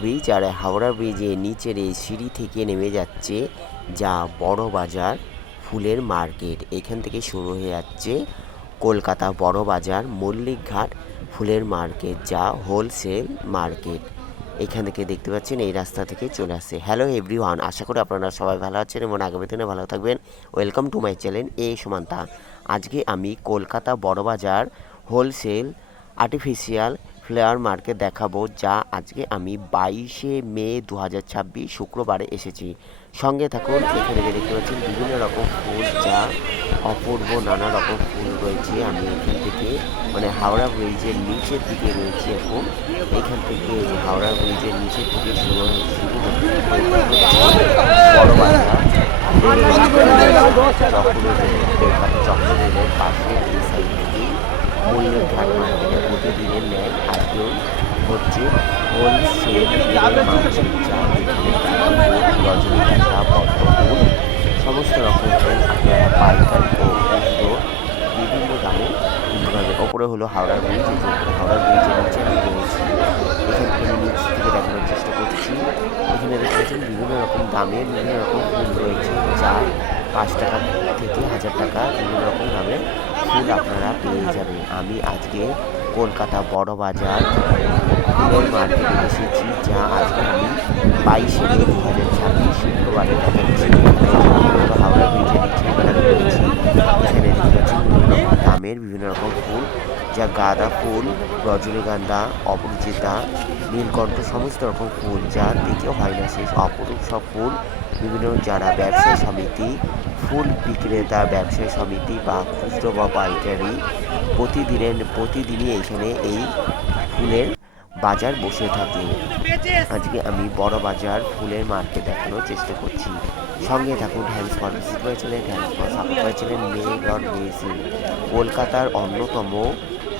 Bridge, আর হাওড়া ব্রিজের নিচের এই সিঁড়ি থেকে নেমে যাচ্ছে যা বড় বাজার ফুলের মার্কেট। এখান থেকে শুরু হয়ে যাচ্ছে কলকাতা বড় বাজার মল্লিকঘাট ফুলের মার্কেট, যা হোলসেল মার্কেট। এখান থেকে দেখতে পাচ্ছেন এই রাস্তা থেকে চলে আসছে। হ্যালো এভরিওয়ান, আশা করি আপনারা সবাই ভালো আছেন এবং আগামী দিনে ভালো থাকবেন। ওয়েলকাম টু মাই চ্যানেল এ সুমান্তা। আজকে আমি কলকাতা বড় বাজার হোলসেল আর্টিফিশিয়াল ফ্লাওয়ার মার্কেট দেখাবো, যা আজকে আমি 22শে মে 2026 শুক্রবারে এসেছি। সঙ্গে থাকুন। এখানে দেখতে পাচ্ছেন বিভিন্ন রকম ফুল, যা অপূর্ব নানা রকম ফুল রয়েছে। আমি এখান থেকে হাওড়া ব্রিজের নিচের দিকে রয়েছি এখন। এখান থেকে হাওড়া ব্রিজের নিচের দিকে শুরু বড় বাজার কলকাতা চক্ররেলের পাশে এই সাইড থেকে মল্লিকঘাট মার্কেটে প্রতিদিনের ন্যায় আজকেও হচ্ছে হোলসেল মার্কেট, যা এখানে রজনীগন্ধা, পদ্মফুল, সমস্ত রকম ফুল আপনারা পাইকারি ও খুচরো বিভিন্ন দামে কিনতে পারবেন। ওপরে হলো হাওড়া ব্রিজ, হাওড়া ব্রিজের নিচে আমি রয়েছি। এখান থেকে আমি নিচ থেকে দেখানোর চেষ্টা করছি। এখানে দেখতে পাচ্ছেন বিভিন্ন রকম দামের বিভিন্ন রকম ফুল রয়েছে, যা 5 টাকা থেকে 1000 টাকা বিভিন্ন রকম দামের ফুল আপনারা পেয়ে যাবেন। আমি আজকে কলকাতা বড় বাজার ফুলের মার্কেটে এসেছি, যা আজকে আমি 22শে মে 2026 শুক্রবারে দেখাচ্ছি। হাওড়া ব্রিজের নিচে এখানে রয়েছি। এখানে দেখতে পাচ্ছি বিভিন্ন রকম দামের বিভিন্ন রকম ফুল, যা গাঁদা ফুল, রজনীগন্ধা, অপরাজিতা, নীলকণ্ঠ, সমস্ত রকম ফুল, যা দেখেও হয় না শেষ। অপরূপ সব ফুল বিভিন্ন যারা ব্যবসায়ী সমিতি, ফুল বিক্রেতা ব্যবসায়ী সমিতি বা খুচরো বা পাইকারি প্রতিদিনই এখানে এই ফুলের বাজার বসে থাকে। আজকে আমি বড় বাজার ফুলের মার্কেট দেখানোর চেষ্টা করছি। সঙ্গে থাকুন। Thanks for visit my channel, thanks for support my channel may God bless you. কলকাতার অন্যতম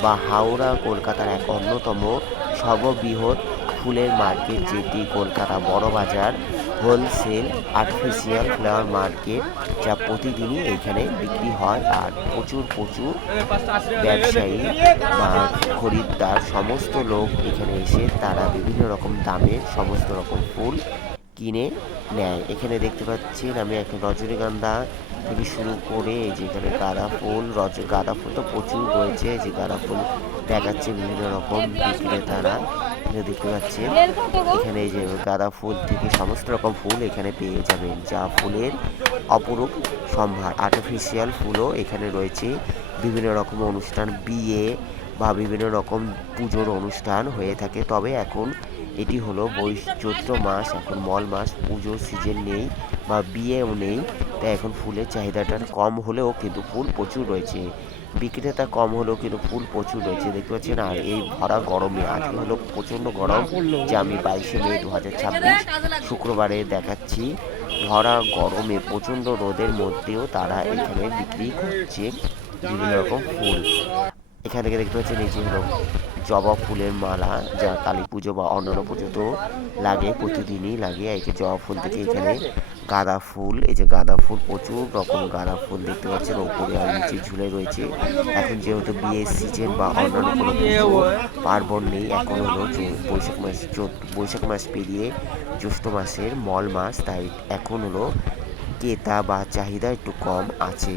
বা হাওড়া কলকাতার এক অন্যতম সর্ববৃহৎ ফুলের মার্কেট, যেটি কলকাতা বড় বাজার হোলসেল আর্টিফিশিয়াল ফ্লাওয়ার মার্কেট, যা প্রতিদিনই এইখানে বিক্রি হয়। আর প্রচুর ব্যবসায়ী বা খরিদ্দার সমস্ত লোক এখানে এসে তারা বিভিন্ন রকম দামের সমস্ত রকম ফুল কিনে নেয়। এখানে দেখতে পাচ্ছেন আমি একটা রজনীগন্ধা থেকে শুরু করে এই যে এখানে গাঁদা ফুল, গাঁদা ফুল তো প্রচুর রয়েছে, যে গাঁদা ফুল দেখাচ্ছে বিভিন্ন রকম বিক্রেতারা। দেখতে পাচ্ছেন এখানে এই যে গাঁদা ফুল থেকে সমস্ত রকম ফুল এখানে পেয়ে যাবেন, যা ফুলের অপরূপ সম্ভার। আর্টিফিশিয়াল ফুলও এখানে রয়েছে। বিভিন্ন রকম অনুষ্ঠান, বিয়ে বা বিভিন্ন রকম পুজোর অনুষ্ঠান হয়ে থাকে। তবে এখন এটি হলো চৈত্র মাস, এখন মল মাস, পুজোর সিজন নেই বা বিয়েও নেই, তাই এখন ফুলের চাহিদাটা কম হলেও কিন্তু ফুল প্রচুর রয়েছে। বিক্রেতা কম হলেও কিন্তু ফুল প্রচুর রয়েছে, দেখতে পাচ্ছেন। আর এই ভরা গরমে আজকে হলো প্রচণ্ড গরম, যা আমি 22শে মে 2026 শুক্রবারে দেখাচ্ছি। ভরা গরমে প্রচণ্ড রোদের মধ্যেও তারা এখানে বিক্রি করছে বিভিন্ন রকম ফুল। এখান থেকে দেখতে পাচ্ছেন এই যে হলো জবা ফুলের মালা, যা কালী পুজো বা অন্যান্য পুজোতেও লাগে, প্রতিদিনই লাগে। এই যে জবা ফুল থেকে এখানে গাঁদা ফুল, এই যে গাঁদা ফুল, প্রচুর রকম গাঁদা ফুল দেখতে পাচ্ছেন ওপরে আর নিচে ঝুলে রয়েছে। এখন যেহেতু বিয়ের সিজন বা অন্যান্য কোনো পুজো পার্বণ নেই, এখন হলো বৈশাখ মাস পেরিয়ে জ্যৈষ্ঠ মাসের মল মাস, তাই এখন হলো ক্রেতা বা চাহিদা একটু কম আছে।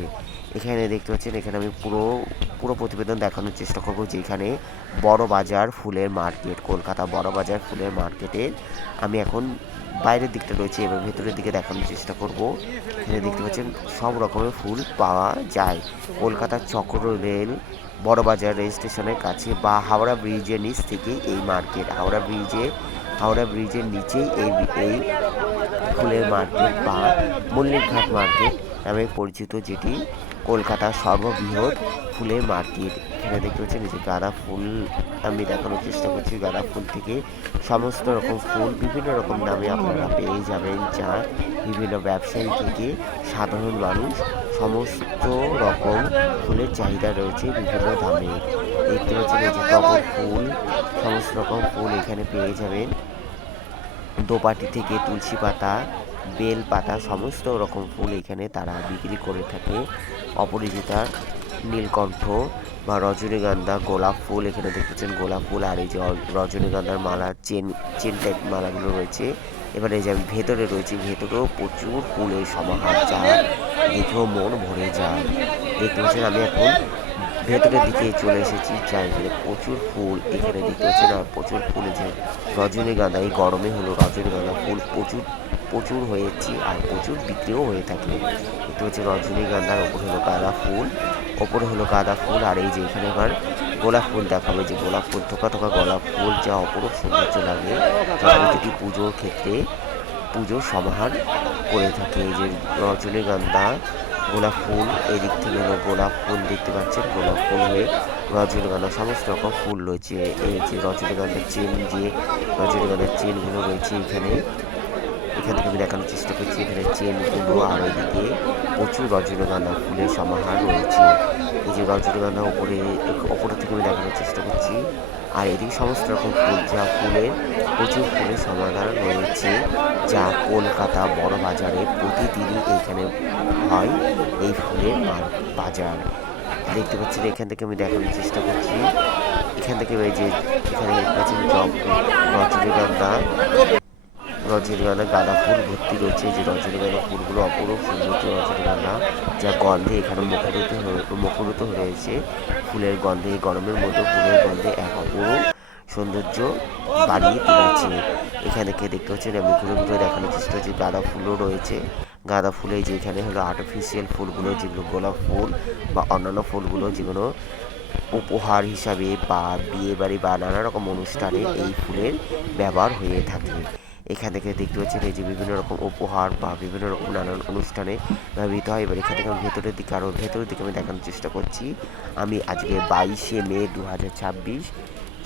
এখানে দেখতে পাচ্ছেন এখানে আমি পুরো প্রতিবেদন দেখানোর চেষ্টা করব, যে এখানে বড় বাজার ফুলের মার্কেট, কলকাতা বড় বাজার ফুলের মার্কেটের আমি এখন বাইরের দিকটা রয়েছে, এবার ভেতরের দিকে দেখানোর চেষ্টা করব। এখানে দেখতে পাচ্ছেন সব রকমের ফুল পাওয়া যায়। কলকাতার চক্ররেল বড় বাজার রেল স্টেশনের কাছে বা হাওড়া ব্রিজের নিচ থেকে এই মার্কেট, হাওড়া ব্রিজের নিচেই এই ফুলের মার্কেট বা মল্লিকঘাট মার্কেট নামে পরিচিত, যেটি কলকাতার সর্ববৃহৎ ফুলের মার্কেট। এখানে দেখতে পাচ্ছেন এই যে গাঁদা ফুল আমি দেখানোর চেষ্টা করছি। গাঁদা ফুল থেকে সমস্ত রকম ফুল বিভিন্ন রকম দামে আপনারা পেয়ে যাবেন, যা বিভিন্ন ব্যবসায়ী থেকে সাধারণ মানুষ সমস্ত রকম ফুলের চাহিদা রয়েছে বিভিন্ন দামে। দেখতে পাচ্ছেন এই যে টগর ফুল, সমস্ত রকম ফুল এখানে পেয়ে যাবেন। দোপাটি থেকে তুলসী পাতা, বেল পাতা, সমস্ত রকম ফুল এখানে তারা বিক্রি করে থাকে। অপরাজিতা, নীলকণ্ঠ, বা রজনীগন্ধা, গোলাপ ফুল, এখানে দেখতে পাচ্ছেন গোলাপ ফুল আর এই যে রজনীগন্ধার মালা, চেন টাইপ মালাগুলো রয়েছে। এবারে যে আমি ভেতরে রয়েছি, ভেতরেও প্রচুর ফুলের সমাহার, যা দেখেও মন ভরে যায়। দেখতে পাচ্ছেন আমি এখন ভেতরের দিকে চলে এসেছি, যা এখানে প্রচুর ফুল এখানে দেখতে পাচ্ছেন। আর প্রচুর ফুল, যে রজনীগন্ধা, এই গরমে হলো রজনীগন্ধা ফুল প্রচুর প্রচুর হয়েছে আর প্রচুর বিক্রিও হয়ে থাকে। দেখতে পাচ্ছেন রজনীগন্ধার ওপরে হলো গাঁদা ফুল, ওপরে হলো গাঁদা ফুল। আর এই যে এখানে আবার গোলাপ ফুল দেখাবে, যে গোলাপ ফুল, থোকা থোকা গোলাপ ফুল, যা অপরূপ সৌন্দর্য লাগে, যা প্রতিটি পুজোর ক্ষেত্রে পুজোর সমাহার করে থাকে। এই যে রজনীগন্ধা, গোলাপ ফুল, এই দিক থেকে হলো গোলাপ ফুল দেখতে পাচ্ছেন, গোলাপ ফুল হয়ে রজনীগন্ধা, সমস্ত রকম ফুল রয়েছে। এই যে রজনীগন্ধার চেন, যে রজনীগন্ধার চেনগুলো রয়েছে এখানে, এখান থেকে আমি দেখানোর চেষ্টা করছি। এখানে চেনগুলো আর ওইদিকে প্রচুর রজনীগন্ধা ফুলের সমাহার রয়েছে। এই যে রজনীগন্ধা ওপরে থেকে আমি দেখানোর চেষ্টা করছি। আর এদিকে সমস্ত রকম ফুল, যা ফুলের প্রচুর ফুলের সমাহার রয়েছে, যা কলকাতা বড় বাজারে প্রতিদিনই এইখানে হয় এই ফুলের বাজার। দেখতে পাচ্ছেন, এখান থেকে আমি দেখানোর চেষ্টা করছি। এখান থেকে এই যে এখানে দেখতে পাচ্ছেন রজনীগন্ধা গাঁদা ফুল ভর্তি রয়েছে। যে রজনীগন্ধা ফুলগুলো অপরূপ সৌন্দর্য, রজনীগন্ধা যা গন্ধে এখানে মুখরিত রয়েছে। ফুলের গন্ধে, এই গরমের মধ্যে ফুলের গন্ধে এক অপরূপ সৌন্দর্য বাড়িয়ে তুলেছে। এখানে থেকে দেখতে পাচ্ছেন আমি ঘুরে ঘুরে দেখানোর চেষ্টা করছি। গাঁদা ফুলও রয়েছে। গাঁদা ফুলে যে এখানে হলো আর্টিফিশিয়াল ফুলগুলো, যেগুলো গোলাপ ফুল বা অন্যান্য ফুলগুলো, যেগুলো উপহার হিসাবে বা বিয়ে বাড়ি বা নানা রকম অনুষ্ঠানে এই ফুলের ব্যবহার হয়ে থাকে। এখান থেকে দেখতে পাচ্ছেন এই যে বিভিন্ন রকম উপহার বা বিভিন্ন রকম নানান অনুষ্ঠানে ব্যবহৃত হয়। এবার এখান থেকে আমি ভেতরের দিকে আমি দেখানোর চেষ্টা করছি। আমি আজকে 22শে মে 2026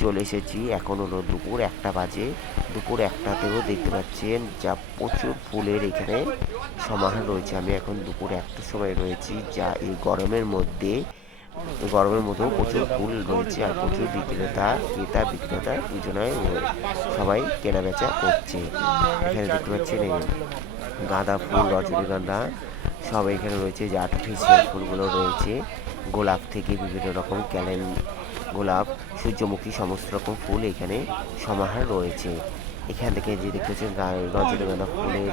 চলে এসেছি। এখন হলো দুপুর 1টা বাজে। দুপুর 1টাতেও দেখতে পাচ্ছেন যা প্রচুর ফুলের এখানে সমাহার রয়েছে। আমি এখন দুপুর 1টার সময় রয়েছি, যা এই গরমের মধ্যেও প্রচুর ফুল রয়েছে আর প্রচুর ক্রেতা বিক্রেতা দুজনায় সবাই কেনাবেচা করছে। এখানে দেখতে পাচ্ছেন এই গাঁদা ফুল, রজনীগন্ধা সব এখানে রয়েছে। যে আর্টিফিশিয়াল ফুলগুলো রয়েছে, গোলাপ থেকে বিভিন্ন রকম গোলাপ, সূর্যমুখী, সমস্ত রকম ফুল এখানে সমাহার রয়েছে। এখান থেকে যে দেখতে পাচ্ছেন রজনীগন্ধা ফুলের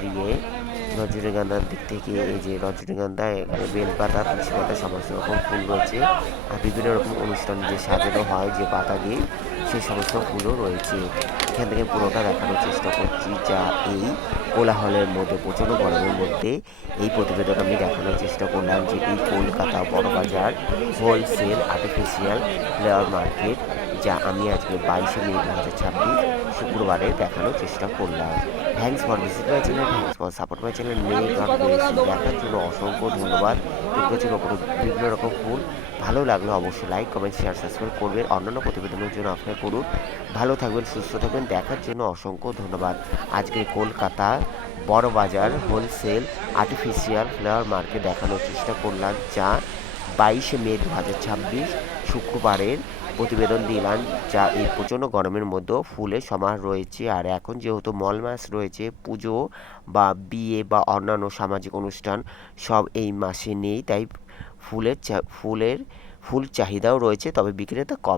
রজনীগন্ধার দিক থেকে এই যে রজনীগন্ধা, এখানে বেলপাতা, তুলসী পাতা, সমস্ত রকম ফুল রয়েছে। আর বিভিন্ন রকম অনুষ্ঠান যে সাজানো হয় যে পাতা দিয়ে, সেই সমস্ত ফুলও রয়েছে। এখান থেকে পুরোটা দেখানোর চেষ্টা করছি, যা এই কোলাহলের মধ্যে, প্রচণ্ড গরমের মধ্যে এই প্রতিবেদন আমি দেখানোর চেষ্টা করলাম, যে এই Kolkata Burrabazar wholesale artificial flower market, যা আমি আজকে 22শে মে 2026 শুক্রবারে দেখানোর চেষ্টা করলাম। Thanks for visit my channel, thanks for support my channel. দেখার জন্য অসংখ্য ধন্যবাদ। বিভিন্ন রকম ফুল ভালো লাগলে অবশ্যই লাইক, কমেন্ট, শেয়ার, সাবস্ক্রাইব করবেন। অন্যান্য প্রতিবেদনের জন্য অপেক্ষা করুন। ভালো থাকবেন, সুস্থ থাকবেন। দেখার জন্য অসংখ্য ধন্যবাদ। আজকে Kolkata Burrabazar wholesale artificial flower market দেখানোর চেষ্টা করলাম, যা 22শে মে 2026 শুক্রবারের প্রতিবেদন দিলাম, যা এই প্রচণ্ড গরমের মধ্যেও ফুলের সমাহার রয়েছে। আর এখন যেহেতু মল মাস রয়েছে, পুজো বা বিয়ে বা অন্যান্য সামাজিক অনুষ্ঠান সব এই মাসে নেই, তাই ফুল চাহিদাও রয়েছে, তবে বিক্রেতা কম।